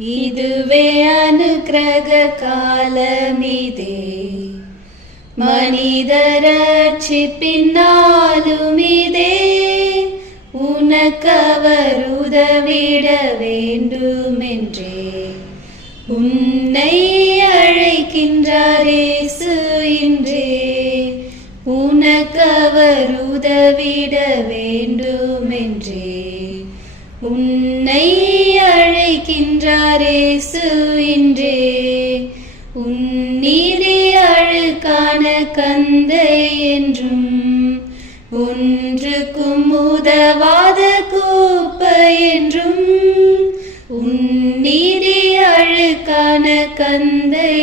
இதுவே அனுக்கிரக காலமிதே. மனிதராட்சி பின்னாலும் இதே உனக்கவர் உதவிட வேண்டுமென்றே உன்னை அழைக்கின்றாரே இன்றே. உனக்கவர் உதவிட வேண்டுமென்றே உன் உன்னிலே அழுக்கான கந்தை என்றும் ஒன்றுக்கும் உதவாத கூப்பை என்றும் உன்னிலே அழுக்கான கந்தை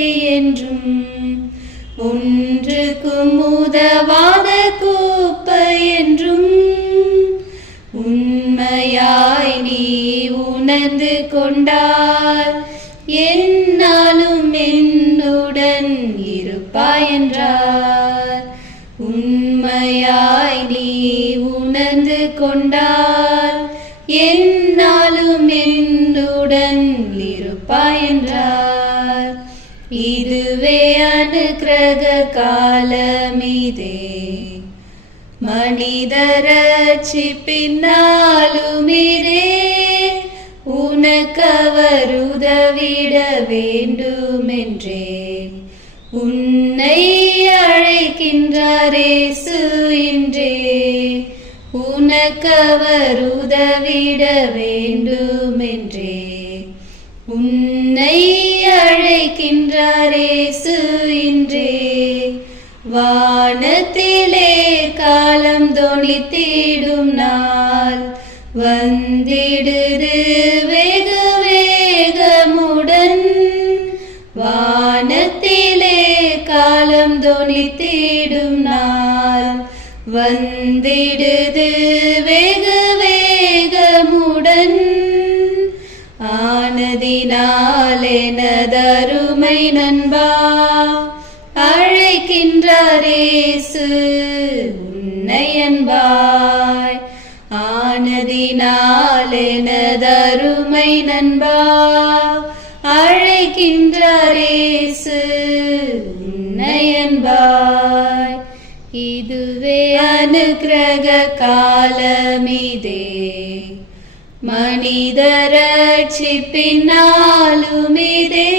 உண்மையாய் நீ உணர்ந்து கொண்டால் என்னாலும் என்னுடன் இருப்பாய் என்றார். இதுவே அனுக்கிரக காலமிதே மனிதரட்சிப்பின்னாலும் இதே. உனக்கவர் உதவிட வேண்டுமென்றே. உனக்கவர் உதவிட வேண்டுமென்றே உன்னை அழைக்கின்றாரேசு இன்றே. வானத்திலே காலம் தொனித்திடும் நாள். வந்திடுது வெகு வேகமுடன். வானத்திலே காலம் தொனித்திடும் நாள் வந்திடுது வெகு வேகமுடன். ஆனதினாலெனதருமை நண்பா அழைக்கின்றாரேசு உன்னை அன்பாய். ஆனதினால் நண்பா அழைக்கின்றாரேசு அனுகிரக காலமிதே மனிதரட்சி பின்னாலுமிதே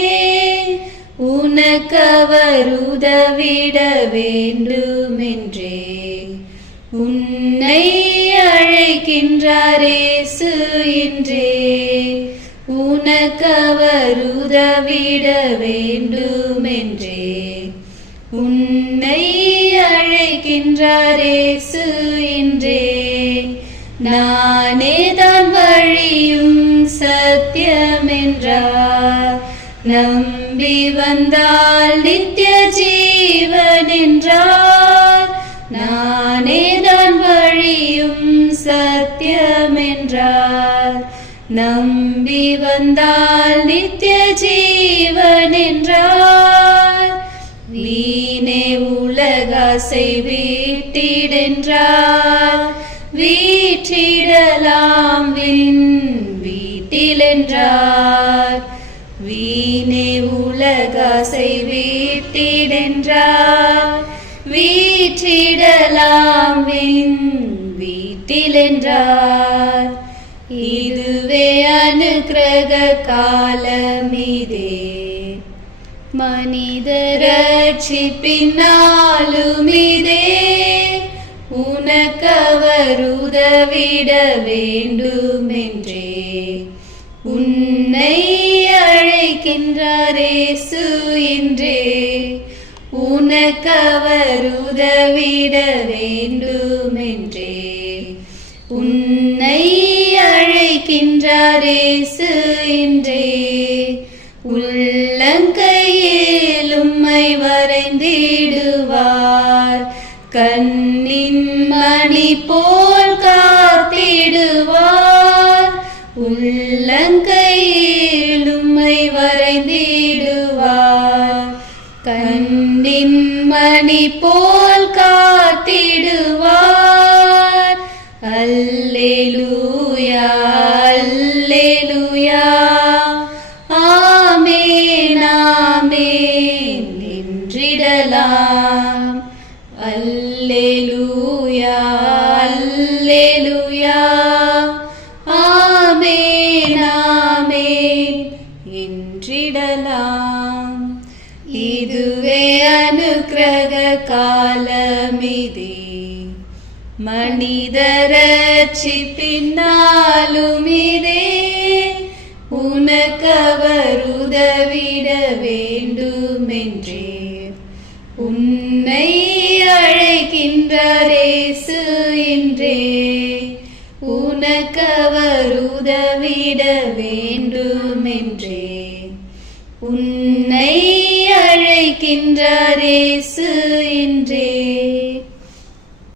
உனக்கவர் உதவிட வேண்டுமென்றே உன்னை அழைக்கின்றாரேசு இன்றே. உனக்கவர் உதவிட வேண்டுமென்றே அழைக்கின்றாரேசு இன்றே. நானே தான் வழியும் சத்தியம் என்றார் நம்பி வந்தால் நித்திய ஜீவன் என்றார் நானே தான் வழியும் சத்தியம் என்றார் நம்பி வந்தால் நித்திய ஜீவன் என்றார் ஆசை வீட்டிடென்றார் வீற்றிடலாம் வின் வீட்டிலென்றார். வீணே உலகாசை வீட்டிடென்றார். வீற்றிடலாம் வின் வீட்டிலென்றார். இதுவே அனுக்கிரக காலமிதே மனிதரட்சிப்பின்னாலும் இதே உனக்கவர் உதவிட வேண்டுமென்றே உன்னை அழைக்கின்றாரேசு என்றே. உனக்கவர் உதவிட வேண்டுமென்றே உன்னை அழைக்கின்றாரேசு இன்றே உள்ளங்கையில் கண்ணின் மணி போல் காத்திடுவார். உள்ளங்கையிலுமை வரைந்திடுவார். கண்ணின் மணி போல் ஹல்லேலுயா ஆமேன் ஆமேன் என்றிடலாம் இதுவே அனுக்கிரக காலமிதே மனிதரட்சி பின்னாலும் இதே உனக்கவர் உதவிடவே என்றே உனக்கவர் உதவிட வேண்டும்